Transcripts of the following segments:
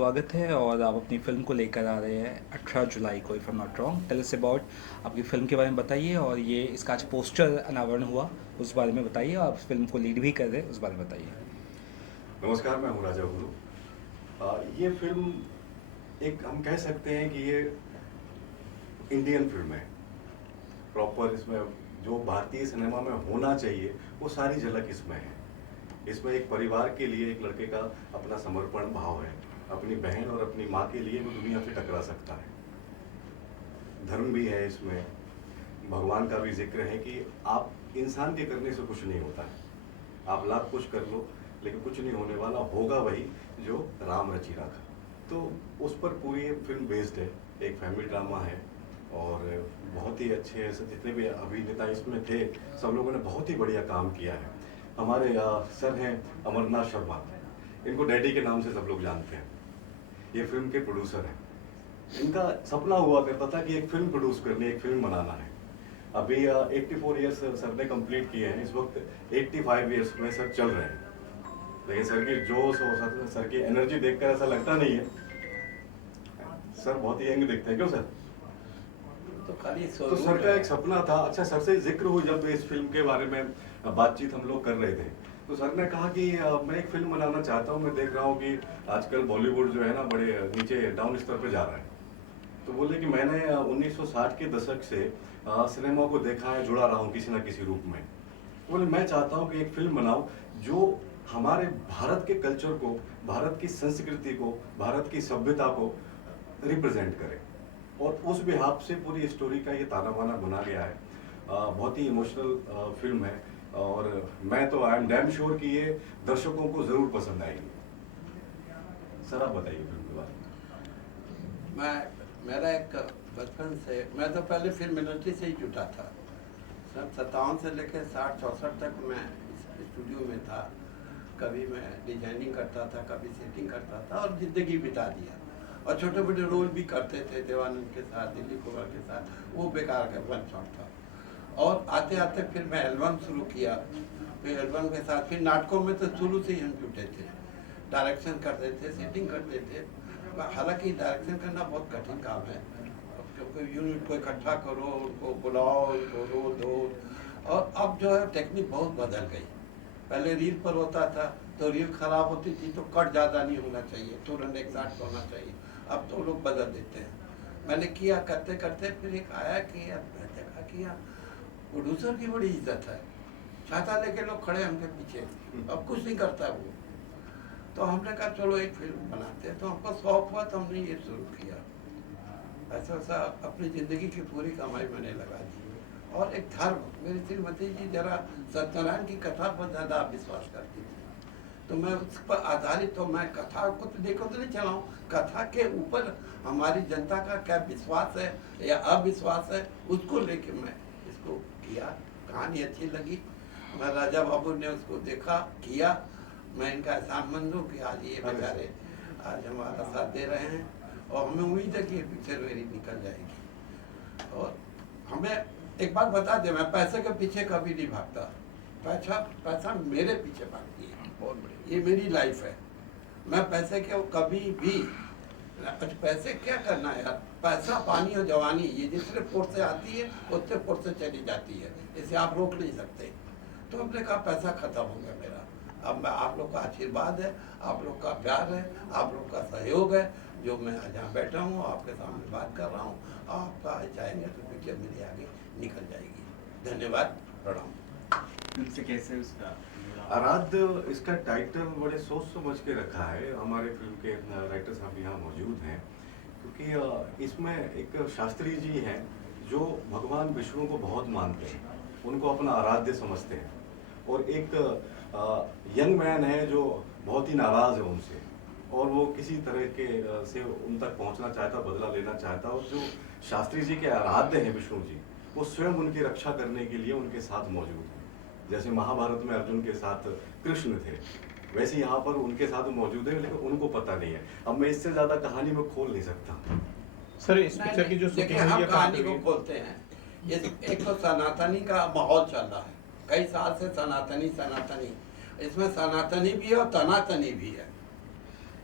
स्वागत है और आप अपनी फ़िल्म को लेकर आ रहे हैं 18 जुलाई को, if I am not wrong. Tell us about आपकी फ़िल्म के बारे में बताइए, और ये इसका आज पोस्टर अनावरण हुआ उस बारे में बताइए, और आप फ़िल्म को लीड भी कर रहे हैं उस बारे में बताइए। नमस्कार, मैं हूँ राजा गुरु। ये फिल्म एक हम कह सकते हैं कि ये इंडियन फिल्म है। प्रॉपर इसमें जो भारतीय सिनेमा में होना चाहिए वो सारी झलक इसमें है। इसमें एक परिवार के लिए एक लड़के का अपना समर्पण भाव है। अपनी बहन और अपनी माँ के लिए वो दुनिया से टकरा सकता है। धर्म भी है इसमें, भगवान का भी जिक्र है कि आप इंसान के करने से कुछ नहीं होता है। आप लाख कुछ कर लो लेकिन कुछ नहीं होने वाला, होगा वही जो राम रचि राखा। तो उस पर पूरी ये फिल्म बेस्ड है। एक फैमिली ड्रामा है और बहुत ही अच्छे जितने भी अभिनेता इसमें थे सब लोगों ने बहुत ही बढ़िया काम किया है। हमारे सर हैं अमरनाथ शर्मा, इनको डैडी के नाम से सब लोग जानते हैं। ये फिल्म के प्रोड्यूसर हैं। इनका सपना हुआ करता था कि एक फिल्म प्रोड्यूस करनी, एक फिल्म बनाना है। अभी 84 ईयर्स सर ने कंप्लीट किए हैं। इस वक्त 85 ईयर्स में सर चल रहे हैं, लेकिन सर की जोश और सर की एनर्जी देखकर ऐसा लगता नहीं है। सर बहुत ही यंग दिखते हैं, क्यों सर? तो सर का एक सपना था। अच्छा, सर से जिक्र हुई जब इस फिल्म के बारे में बातचीत हम लोग कर रहे थे, तो सर ने कहा कि मैं एक फिल्म बनाना चाहता हूँ। मैं देख रहा हूँ कि आजकल बॉलीवुड जो है ना बड़े नीचे डाउन स्तर पे जा रहा है। तो बोले कि मैंने 1960 के दशक से सिनेमा को देखा है, जुड़ा रहा हूँ किसी ना किसी रूप में। बोले मैं चाहता हूँ कि एक फिल्म बनाऊँ जो हमारे भारत के कल्चर को, भारत की संस्कृति को, भारत की सभ्यता को रिप्रेजेंट करे। और उस बिहाफ से पूरी स्टोरी का ये ताना बाना बना गया है। बहुत ही इमोशनल फिल्म है और मैं तो आई एम डैम श्योर कि ये दर्शकों को जरूर पसंद आएगी। सर आप बताइए फिल्म के बारे में। मेरा एक बचपन से, मैं तो पहले फिल्म इंडस्ट्री से ही जुटा था। सन 57 से लेकर 60-64 तक मैं स्टूडियो में था। कभी मैं डिजाइनिंग करता था, कभी सेटिंग करता था और ज़िंदगी बिता दिया। और छोटे छोटे रोल भी करते थे, देवानंद के साथ, दिलीप कुमार के साथ। वो बेकार का वन शॉट था। और आते आते फिर मैं एल्बम शुरू किया। फिर एल्बम के साथ फिर नाटकों में तो शुरू से ही हम जुटे थे। डायरेक्शन करते थे, सेटिंग करते थे। हालांकि डायरेक्शन करना बहुत कठिन काम है, क्योंकि यूनिट को इकट्ठा करो, उनको बुलाओ, उनको रोल दो। और अब जो है टेक्निक बहुत बदल गई। पहले रील पर होता था तो रील खराब होती थी तो कट ज़्यादा नहीं होना चाहिए, तुरंत एक साथ होना चाहिए। अब तो लोग बदल देते हैं। मैंने किया, करते करते फिर एक आया कि यार, मैं देखा कि यार प्रोड्यूसर की बड़ी इज्जत है। छाता लेके लोग खड़े हमके पीछे, अब कुछ नहीं करता वो। तो हमने कहा चलो एक फिल्म बनाते हैं। तो हमको शौक हुआ तो हमने ये शुरू किया। ऐसा ऐसा अपनी ज़िंदगी की पूरी कमाई मैंने लगा दी। और एक धर्म, मेरी श्रीमती जी जरा सत्यनारायण की कथा पर ज़्यादा विश्वास करती थी, तो मैं उस पर आधारित, तो मैं कथा को तो देखो तो नहीं चलाऊँ, कथा के ऊपर हमारी जनता का क्या विश्वास है या अविश्वास है उसको लेके मैं इसको किया। कहानी अच्छी लगी, मैं राजा बाबू ने उसको देखा, किया। मैं इनका एहसानमंद हूँ कि आज ये बेचारे आज हमारा साथ दे रहे हैं और हमें उम्मीद है कि ये पिक्चर मेरी निकल जाएगी। और हमें एक बात बता दें, मैं पैसे के पीछे कभी नहीं भागता। पैसा पैसा मेरे पीछे भागती है, बहुत बड़ी, ये मेरी लाइफ है। मैं पैसे के कभी भी, पैसे क्या करना है यार, पैसा पानी और जवानी, ये जितने पोर्ट से आती है उतने पोर्ट से चली जाती है, इसे आप रोक नहीं सकते। तो हमने कहा पैसा खत्म हो गया मेरा। अब मैं, आप लोग का आशीर्वाद है, आप लोग का प्यार है, आप लोग का सहयोग है, जो मैं जहाँ बैठा हूँ आपके सामने बात कर रहा हूँ, आप चाहेंगे तो पिक्चर मेरी आगे निकल जाएगी। धन्यवाद, प्रणाम। उनसे कैसे उसका आराध्य इसका टाइटल बड़े सोच समझ के रखा है। हमारे फिल्म के राइटर साहब यहाँ मौजूद हैं, क्योंकि इसमें एक शास्त्री जी हैं जो भगवान विष्णु को बहुत मानते हैं, उनको अपना आराध्य समझते हैं। और एक यंग मैन है जो बहुत ही नाराज़ है उनसे, और वो किसी तरह के से उन तक पहुंचना चाहता, बदला लेना चाहता। और जो शास्त्री जी के आराध्य हैं विष्णु जी, वो स्वयं उनकी रक्षा करने के लिए उनके साथ मौजूद हैं। जैसे महाभारत में अर्जुन के साथ कृष्ण थे, वैसे यहाँ पर उनके साथ मौजूद है, लेकिन उनको पता नहीं है। अब मैं इससे ज्यादा कहानी में खोल नहीं सकता। सर इस पिक्चर की जो शूटिंग हुई हम है कहानी को खोलते हैं। एक तो सनातनी का माहौल चल रहा है, कई साल से सनातनी, इसमें सनातनी भी है और तनातनी भी है।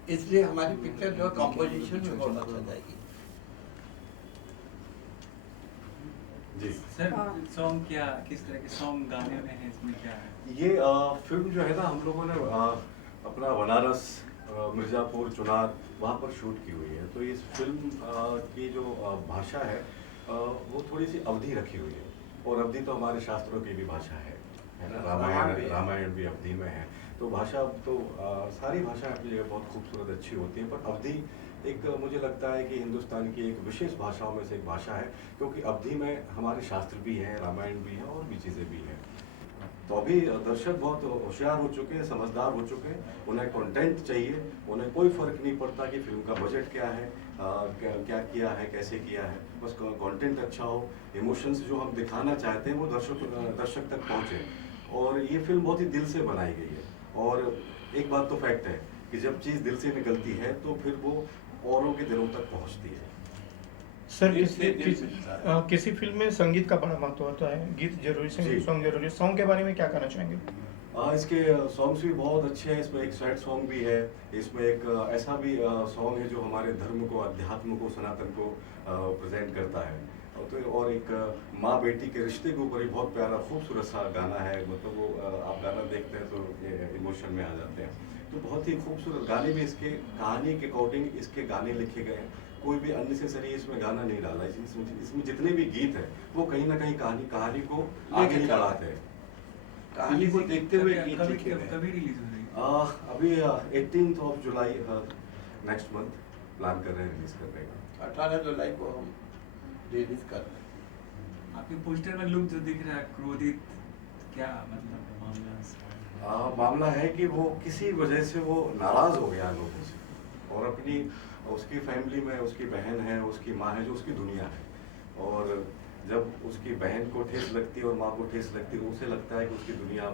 इसलिए हमारी पिक्चर जो कंपोजिशन में बहुत अच्छा जाएगी। जी सर सॉन्ग क्या किस तरह के सॉन्ग गाने में है, इसमें क्या है? ये फिल्म जो है ना, हम लोगों ने अपना बनारस, मिर्ज़ापुर, चुनार वहाँ पर शूट की हुई है। तो इस फिल्म की जो भाषा है वो थोड़ी सी अवधी रखी हुई है, और अवधी तो हमारे शास्त्रों की भी भाषा है ना। रामायण भी अवधी में है। तो भाषा तो सारी भाषाएं अपनी जगह बहुत खूबसूरत अच्छी होती हैं, पर अवधी एक मुझे लगता है कि हिंदुस्तान की एक विशेष भाषाओं में से एक भाषा है, क्योंकि अवधी में हमारे शास्त्र भी हैं, रामायण भी है और भी चीज़ें भी हैं। तो अभी दर्शक बहुत होशियार हो चुके हैं, समझदार हो चुके हैं। उन्हें कंटेंट चाहिए, उन्हें कोई फर्क नहीं पड़ता कि फिल्म का बजट क्या है, क्या किया है, कैसे किया है। बस कंटेंट अच्छा हो, इमोशंस जो हम दिखाना चाहते हैं वो दर्शक तक पहुँचे। और ये फिल्म बहुत ही दिल से बनाई गई है। और एक बात तो फैक्ट है कि जब चीज़ दिल से निकलती है तो फिर वो औरों के दिलों तक पहुँचती है। सर दिल से किसी फिल्म में संगीत का बड़ा महत्व होता है, गीत जरूरी, जी। सॉन्ग जरूरी। सॉन्ग के बारे में क्या कहना चाहेंगे? इसके सॉन्ग्स भी बहुत अच्छे हैं। इसमें एक सैड सॉन्ग भी है, इसमें एक ऐसा भी सॉन्ग है जो हमारे धर्म को, अध्यात्म को, सनातन को प्रेजेंट करता है। और एक माँ बेटी के रिश्ते के ऊपर ही बहुत प्यारा खूबसूरत सा गाना है। मतलब वो आप गाना देखते हैं तो इमोशन में आ जाते हैं। तो बहुत ही खूबसूरत गाने भी इसके, कहानी के अकॉर्डिंग इसके गाने लिखे गए हैं। कोई भी अननेसेसरी इसमें गाना नहीं डाला। इसमें जितने भी गीत हैं वो कहीं ना कहीं कहानी को आगे ही बढ़ाते हैं। कहानी को देखते हुए गीत कभी लिखे गए। कभी रिलीज हो रही है? अभी 18 जुलाई नेक्स्ट मंथ प्लान कर रहे हैं रिलीज करने का। 18 जुलाई को हम रिलीज कर रहे हैं। आपके पोस्टर में लुक जो दिख रहा है क्रोधित, क्या मतलब मामला है इसका? मामला है कि वो किसी वजह से वो नाराज हो गया लोगों से, और अपनी उसकी फैमिली में उसकी बहन है, उसकी माँ है, जो उसकी दुनिया है। और जब उसकी बहन को ठेस लगती है और माँ को ठेस लगती है, उसे लगता है कि उसकी दुनिया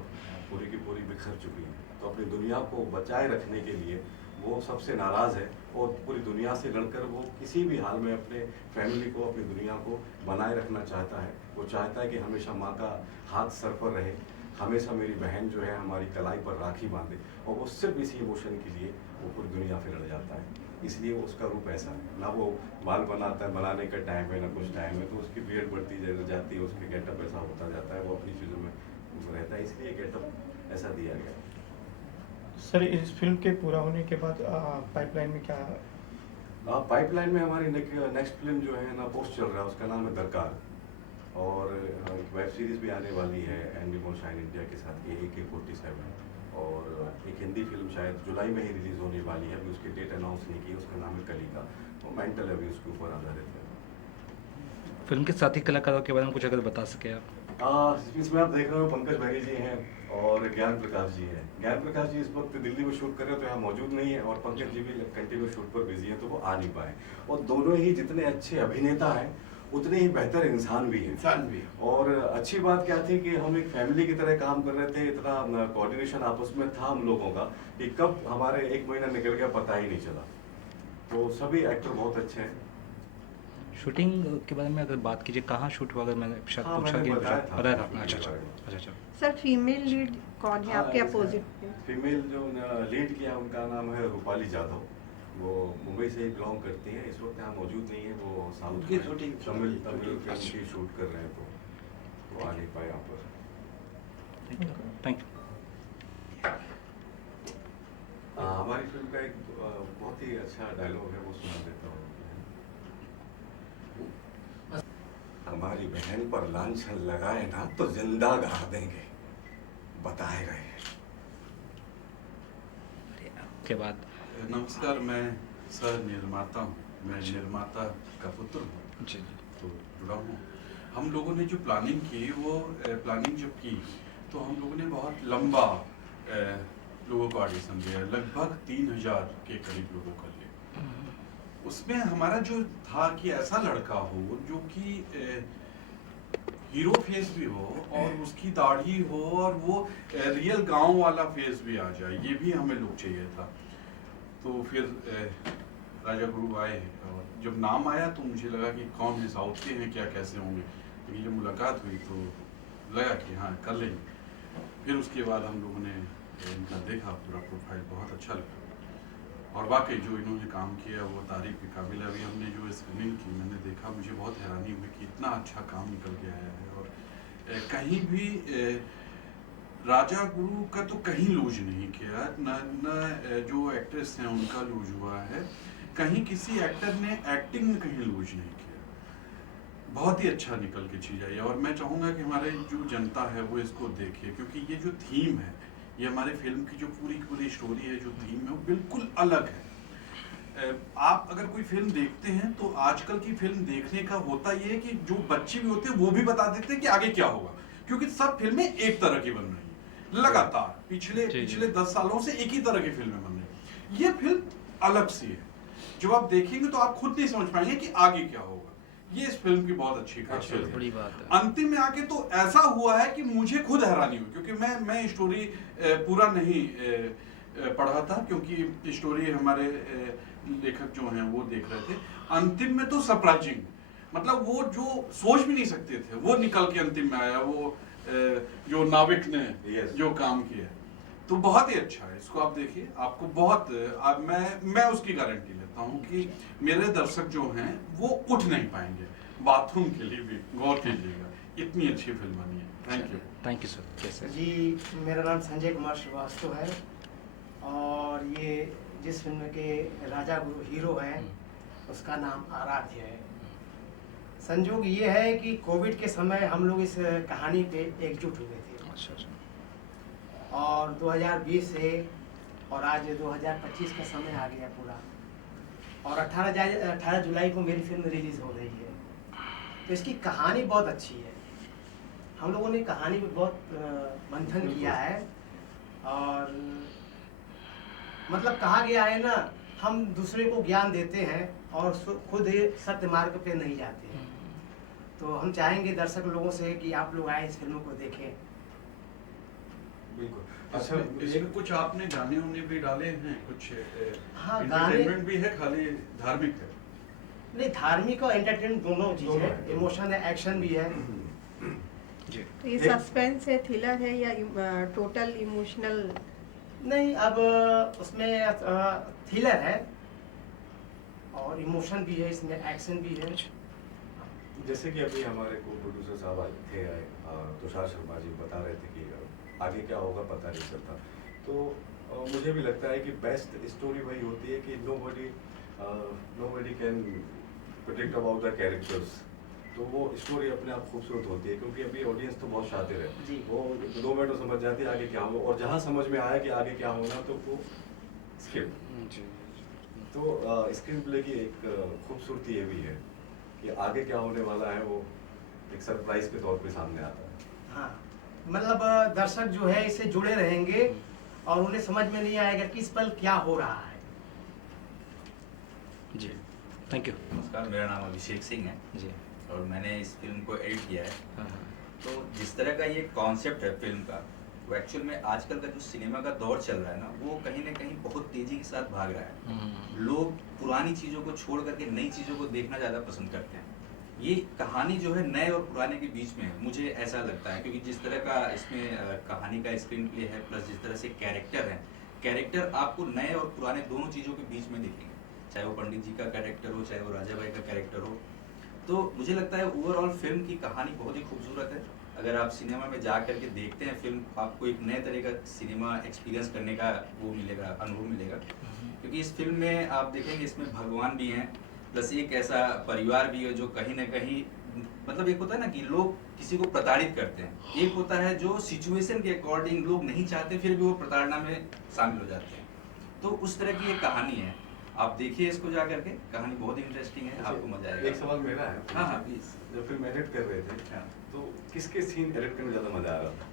पूरी की पूरी बिखर चुकी है। तो अपनी दुनिया को बचाए रखने के लिए वो सबसे नाराज़ है, और पूरी दुनिया से लड़कर वो किसी भी हाल में अपने फैमिली को, अपनी दुनिया को बनाए रखना चाहता है। वो चाहता है कि हमेशा माँ का हाथ सर पर रहे, हमेशा मेरी बहन जो है हमारी कलाई पर राखी बांधे। और वो सिर्फ इसी इमोशन के लिए वो पूरी दुनिया से लड़ जाता है। इसलिए वो उसका रूप ऐसा है। ना वो बाल बनाता है, बनाने का टाइम है, ना कुछ टाइम है, तो उसकी बियर्ड बढ़ती जाती है, उसके गेटअप ऐसा होता जाता है, वो अपनी चीज़ों में रहता है। इसलिए गेटअप ऐसा दिया गया। सर इस फिल्म के पूरा होने के बाद पाइपलाइन में क्या? पाइपलाइन में हमारी नेक्स्ट फिल्म जो है ना, पोस्ट चल रहा है, उसका नाम है दरकार। और एक वेब सीरीज़ भी आने वाली है एनिमल शाइन इंडिया के साथ, AK-47। और एक हिंदी फिल्म शायद जुलाई में ही रिलीज़ होने वाली है, अभी उसकी डेट अनाउंस नहीं की। उसका नाम है कलिका। वो मेंटल अब्यूज़ के ऊपर आधारित है। फिल्म के साथी कलाकारों के बारे में कुछ अगर बता सके आप? इसमें आप देख रहे हो पंकज भाई जी हैं और ज्ञान प्रकाश जी हैं। ज्ञान प्रकाश जी इस वक्त दिल्ली में शूट कर रहे हैं तो यहाँ मौजूद नहीं है, और पंकज जी भी कंटिन्यू शूट पर बिजी हैं तो वो आ नहीं पाए। और दोनों ही जितने अच्छे अभिनेता हैं उतने ही बेहतर इंसान भी हैं। इंसान भी। और अच्छी बात क्या थी कि हम एक फैमिली की तरह काम कर रहे थे। इतना कोऑर्डिनेशन आपस में था हम लोगों का कि कब हमारे 1 महीना निकल गया पता ही नहीं चला। तो सभी एक्टर बहुत अच्छे हैं। शूटिंग के बारे में अगर बात कीजिए, कहाँ शूट हुआ? अगर मैंने शायद हाँ, पूछा मैंने कि बताया था। बताया था। अच्छा। सर फीमेल लीड कौन है आपके हाँ, अपोजिट पे? फीमेल जो लीड किया उनका नाम है रूपाली जाधव। वो मुंबई से ही बिलोंग करती हैं। इस वक्त यहाँ मौजूद नहीं है, वो साउथ की में शूटिंग तमिल फिल्म की शूट कर रहे हैं, तो वो आ नहीं पाए यहाँ पर। Thank you. हमारी फिल्म का एक बहुत ही अच्छा डायलॉग है, वो सुना देता हूँ। हमारी बहन पर लांछन लगाए ना तो जिंदा गाड़ देंगे, बताए रहे। के बाद नमस्कार, मैं सह निर्माता हूँ। मैं निर्माता का पुत्र हूँ, जी तो जुड़ा हूँ। हम लोगों ने जो प्लानिंग की, वो प्लानिंग जब की तो हम लोगों ने बहुत लंबा लोगों को ऑडिशन दिया, लगभग 3000 के करीब लोगों का लिया। उसमें हमारा जो था कि ऐसा लड़का हो जो कि हीरो फेस भी हो और उसकी दाढ़ी हो और वो रियल गांव वाला फेस भी आ जाए, ये भी हमें लोग चाहिए था। तो फिर राजा गुरु आए और जब नाम आया तो मुझे लगा कि कौन है, साउथ के हैं क्या, कैसे होंगे। लेकिन जब मुलाकात हुई तो लगा कि हाँ कर लेंगे। फिर उसके बाद हम लोगों ने इनका देखा, पूरा प्रोफाइल बहुत अच्छा लगा और वाकई जो इन्होंने काम किया वो तारीफ के काबिल है। अभी हमने जो स्क्रीनिंग की मैंने देखा, मुझे बहुत हैरानी हुई कि इतना अच्छा काम निकल के आया है। और कहीं भी राजा गुरु का तो कहीं लूज नहीं किया, न जो एक्ट्रेस हैं उनका लूज हुआ है, कहीं किसी एक्टर ने एक्टिंग में कहीं लूज नहीं किया। बहुत ही अच्छा निकल के चीज आई। और मैं चाहूँगा कि हमारे जो जनता है वो इसको देखे, क्योंकि ये जो थीम है, ये हमारे फिल्म की जो पूरी स्टोरी है, जो थीम है, वो बिल्कुल अलग है। आप अगर कोई फिल्म देखते हैं तो आजकल की फिल्म देखने का होता ये है कि जो बच्चे भी होते हैं वो भी बता देते हैं कि आगे क्या होगा, क्योंकि सब फिल्में एक तरह की बन रही हैं लगातार। पिछले 10 सालों से एक ही तरह की फिल्में बन रही हैं। ये फिल्म अलग सी है, जब आप देखेंगे तो आप खुद नहीं समझ पाएंगे कि आगे क्या होगा। ये इस फिल्म की बहुत अच्छी खासियत है। बड़ी बात है। अंतिम में आके तो ऐसा हुआ है कि मुझे खुद हैरानी हुई, क्योंकि मैं स्टोरी पूरा नहीं पढ़ा था, क्योंकि स्टोरी हमारे लेखक जो हैं वो देख रहे थे। अंतिम में तो सरप्राइजिंग, मतलब वो जो सोच भी नहीं सकते थे वो निकल के अंतिम में आया। वो जो नाविक ने जो काम किया, तो बहुत ही अच्छा है। इसको आप देखिए, आपको बहुत मैं उसकी गारंटी लेता हूँ कि मेरे दर्शक जो हैं वो उठ नहीं पाएंगे। बाथरूम के लिए भी गौर कीजिएगा, इतनी अच्छी फिल्म बनी है। Thank you sir. कैसे जी, मेरा नाम संजय कुमार श्रीवास्तव है और ये जिस फिल्म के राजा गुरु हीरो हैं उसका नाम आराध्य है। संजोग ये है कि कोविड के समय हम लोग इस कहानी पे एकजुट हुए थे। अच्छा। और 2020 से और आज 2025 का समय आ गया पूरा, और 18 जुलाई को मेरी फिल्म रिलीज हो रही है। तो इसकी कहानी बहुत अच्छी है। हम लोगों ने कहानी में बहुत मंथन किया है, और मतलब कहा गया है ना, हम दूसरे को ज्ञान देते हैं और खुद सत्य मार्ग पे नहीं जाते हैं। तो हम चाहेंगे दर्शक लोगों से कि आप लोग आए इस फिल्म को देखें। बिल्कुल। अच्छा, इसमें कुछ आपने गाने उन्ने भी डाले हैं, कुछ हाँ, एंटरटेनमेंट भी है, खाली धार्मिक है? नहीं, धार्मिक और एंटरटेनमेंट दोनों चीज है, इमोशन है, एक्शन भी है। तो ये सस्पेंस है, थ्रिलर है या टोटल इमोशनल? नहीं, अब उसमें थ्रिलर है और इमोशन भी है, इसमें एक्शन भी है। जैसे कि अभी हमारे को प्रोड्यूसर साहब आए तुषार शर्मा जी बता रहे थे कि आगे क्या होगा पता नहीं चलता। तो मुझे भी लगता है कि बेस्ट स्टोरी वही होती है कि nobody can predict about the characters. तो वो स्टोरी अपने आप खूबसूरत होती है, क्योंकि अभी ऑडियंस तो बहुत शातिर है जी। वो 2 मिनट में समझ जाती है आगे क्या होगा, और जहाँ समझ में आया कि आगे क्या होना तो वो स्किप। तो स्क्रीन प्ले की एक खूबसूरती ये भी है कि आगे क्या होने वाला है वो एक सरप्राइज के तौर पे सामने आता है। हाँ, मतलब दर्शक जो है इससे जुड़े रहेंगे और उन्हें समझ में नहीं आएगा कि इस पल क्या हो रहा है। जी, थैंक यू। नमस्कार, मेरा नाम अभिषेक सिंह है जी। और मैंने इस फिल्म को एडिट किया है। हाँ हाँ। तो जिस तरह का ये कॉन्सेप्ट है फिल्म का, वो एक्चुअल में आजकल का जो सिनेमा का दौर चल रहा है ना, वो कहीं ना कहीं बहुत तेजी के साथ भाग रहा है। लोग पुरानी चीज़ों को छोड़ करके नई चीज़ों को देखना ज़्यादा पसंद करते हैं। ये कहानी जो है नए और पुराने के बीच में है, मुझे ऐसा लगता है, क्योंकि जिस तरह का इसमें कहानी का स्क्रीन प्ले है, प्लस जिस तरह से कैरेक्टर है, कैरेक्टर आपको नए और पुराने दोनों चीज़ों के बीच में दिखेंगे, चाहे वो पंडित जी का कैरेक्टर हो, चाहे वो राजा भाई का कैरेक्टर हो। तो मुझे लगता है ओवरऑल फिल्म की कहानी बहुत ही खूबसूरत है। अगर आप सिनेमा में जा करके देखते हैं फिल्म, आपको एक नए तरह का सिनेमा एक्सपीरियंस करने का वो मिलेगा, अनुभव मिलेगा। क्योंकि इस फिल्म में आप देखेंगे इसमें भगवान भी हैं, प्लस एक ऐसा परिवार भी है जो कहीं ना कहीं, मतलब एक होता है ना कि लोग किसी को प्रताड़ित करते हैं, एक होता है जो सिचुएशन के अकॉर्डिंग लोग नहीं चाहते फिर भी वो प्रताड़ना में शामिल हो जाते हैं। तो उस तरह की एक कहानी है, आप देखिए इसको जा करके, कहानी बहुत इंटरेस्टिंग है, आपको मजा आएगा। एक सवाल मेरा है। हाँ हाँ प्लीज। जब फिल्म एडिट कर रहे थे तो किसके सीन एडिट करने में ज्यादा मजा आ रहा था?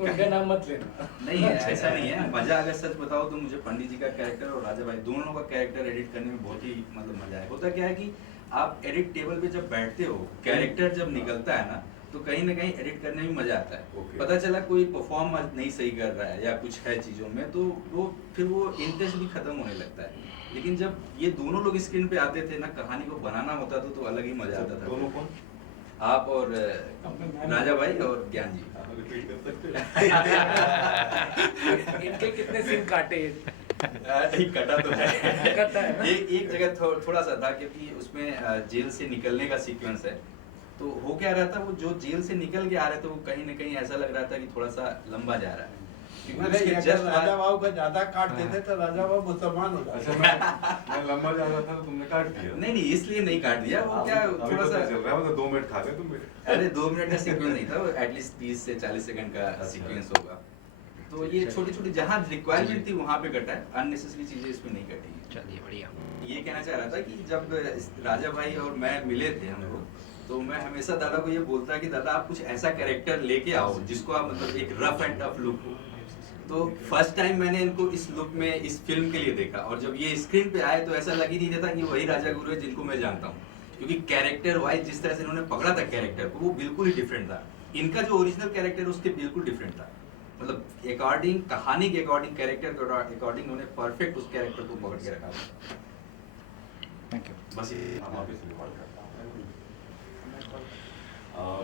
उनका नाम मत लेना। नहीं है, ऐसा नहीं है। मजा अगर सच बताओ तो मुझे पंडित जी का कैरेक्टर और राजा भाई दोनों का कैरेक्टर एडिट करने में बहुत ही मतलब मजा है। होता क्या है कि आप एडिट टेबल पे जब बैठते हो, कैरेक्टर जब निकलता है ना, तो कहीं ना कहीं एडिट करने में मजा आता है। पता चला कोई परफॉर्म नहीं सही कर रहा है या कुछ है चीजों में, तो वो फिर वो इंटरेस्ट भी खत्म होने लगता है। लेकिन जब ये दोनों लोग स्क्रीन पे आते थे ना, कहानी को बनाना होता था तो अलग ही मजा आता था। दोनों कौन? आप और राजा भाई और ज्ञान जी। रिपीट कर सकते हैं? इनके कितने सीन काटे? नहीं कटा तो है। कटा है ना? एक जगह थोड़ा सा था क्योंकि उसमें जेल से निकलने का सीक्वेंस है। तो हो क्या रहा था, वो जो जेल से निकल के आ रहे थे वो कहीं ना कहीं ऐसा लग रहा था कि थोड़ा सा लंबा जा रहा है, क्योंकि अरे उसके अगर just राजा बाद- बाबू का ज्यादा काट देते तो राजा बाबू मुसलमान हो अच्छा जाते। मैं लंबा जा रहा था तो तुमने काट दिया। नहीं नहीं इसलिए नहीं काट दिया, वो क्या अभी थोड़ा पता सा, चल रहा है, मतलब 2 मिनट खा गए तुम मेरे। अरे 2 मिनट का सीक्वेंस नहीं था वो, एटलीस्ट 30 से 40 सेकंड का अच्छा। सीक्वेंस होगा। तो ये छोटी छोटी जहाँ रिक्वायरमेंट थी वहाँ पे कटा है, अननेसेसरी चीजें इसमें नहीं कटी है। चलिए बढ़िया। ये कहना चाह रहा था कि जब राजा भाई और मैं मिले थे हम लोग, तो मैं हमेशा दादा को ये बोलता कि दादा आप कुछ ऐसा कैरेक्टर लेके आओ जिसको आप मतलब एक रफ एंड टफ लुक हो। तो फर्स्ट टाइम मैंने इनको इस लुक में इस फिल्म के लिए देखा, और जब ये स्क्रीन पे आए तो ऐसा लग ही नहीं देता कि वही राजा गुरु है जिनको मैं जानता हूँ, क्योंकि कैरेक्टर वाइज जिस तरह से इन्होंने पकड़ा था कैरेक्टर को वो बिल्कुल ही डिफरेंट था। इनका जो ओरिजिनल कैरेक्टर उसके बिल्कुल डिफरेंट था, मतलब अकॉर्डिंग कहानी के अकॉर्डिंग कैरेक्टर के अकॉर्डिंग उन्होंने परफेक्ट उस कैरेक्टर को पकड़ के रखा था। Thank you. बस ये हम वापस रिकॉर्ड करता हूँ।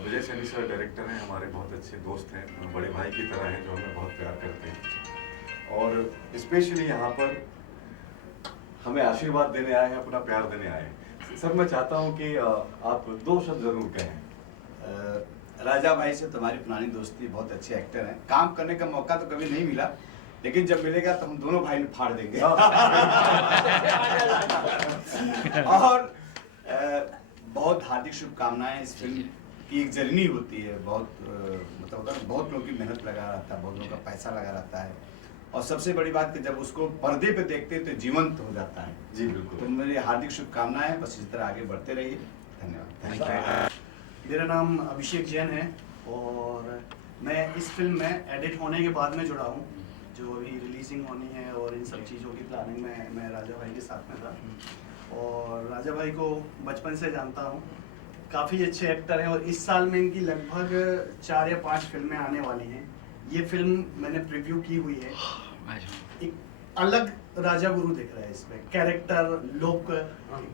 विजय सैनी सर डायरेक्टर हैं, हमारे बहुत अच्छे दोस्त हैं, बड़े भाई की तरह हैं जो हमें बहुत प्यार करते हैं, और स्पेशली यहाँ पर हमें आशीर्वाद देने आए हैं, अपना प्यार देने आए हैं। सर मैं चाहता हूँ कि आप 2 शब्द जरूर कहें। राजा भाई से तुम्हारी पुरानी दोस्ती, बहुत अच्छे एक्टर हैं, काम करने का मौका तो कभी नहीं मिला, लेकिन जब मिलेगा तो हम दोनों भाई फाड़ देंगे। और बहुत हार्दिक शुभकामनाएं। इस फिल्म की एक जर्नी होती है, बहुत मतलब होता है, बहुत लोगों की मेहनत लगा रहता है, बहुत लोगों का पैसा लगा रहता है, और सबसे बड़ी बात कि जब उसको पर्दे पे देखते हैं तो जीवंत हो जाता है। जी बिल्कुल। तो मेरी हार्दिक शुभकामनाएं, बस इस तरह आगे बढ़ते रहिए। धन्यवाद। मेरा नाम अभिषेक जैन है और मैं इस फिल्म में एडिट होने के बाद में जुड़ा हूँ, जो अभी रिलीजिंग होनी है और इन सब चीज़ों की प्लानिंग में मैं राजा भाई के साथ में था, और राजा भाई को बचपन से जानता हूँ, काफ़ी अच्छे एक्टर हैं, और इस साल में इनकी लगभग 4 या 5 फिल्में आने वाली हैं। ये फिल्म मैंने प्रीव्यू की हुई है, एक अलग राजा गुरु दिख रहा है इसमें, कैरेक्टर, लुक,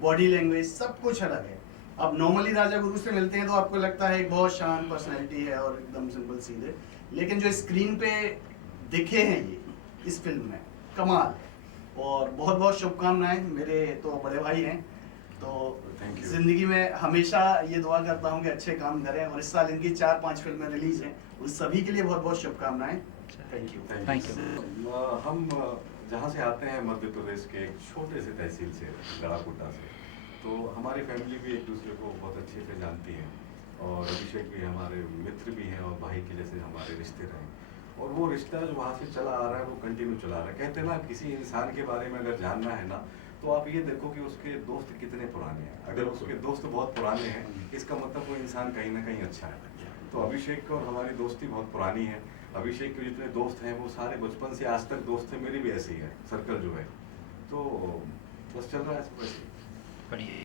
बॉडी लैंग्वेज सब कुछ अलग है। अब नॉर्मली राजा गुरु से मिलते हैं तो आपको लगता है एक बहुत शांत पर्सनैलिटी है और एकदम सिंपल सीधे, लेकिन जो स्क्रीन पे दिखे हैं ये इस फिल्म में कमाल है, और बहुत बहुत शुभकामनाएं। मेरे तो बड़े भाई हैं, तो जिंदगी में हमेशा ये दुआ करता हूँ कि अच्छे काम करें, और इस साल इनकी 4-5 फिल्में रिलीज हैं, उस सभी के लिए बहुत बहुत शुभकामनाएं। Thank you. Thank you. हम जहाँ से आते हैं मध्य प्रदेश के एक छोटे से तहसील से, गड़ाकुटा से, तो हमारी फैमिली भी एक दूसरे को बहुत अच्छे से जानती है, और अभिषेक भी हमारे मित्र भी हैं और भाई के जैसे हमारे रिश्ते रहे, और वो रिश्ता जो वहाँ से चला आ रहा है वो कंटिन्यू चला आ रहा है। कहते हैं ना, किसी इंसान के बारे में अगर जानना है ना तो आप ये देखो कि उसके दोस्त कितने पुराने हैं। अगर उसके दोस्त बहुत पुराने हैं इसका मतलब वो इंसान कहीं ना कहीं अच्छा है। तो अभिषेक और हमारी दोस्ती बहुत पुरानी है। अभिषेक के जितने दोस्त हैं वो सारे बचपन से आज तक दोस्त हैं, मेरी भी ऐसी है सर्कल जो है, तो बस चल रहा है वैसे। बढ़िया।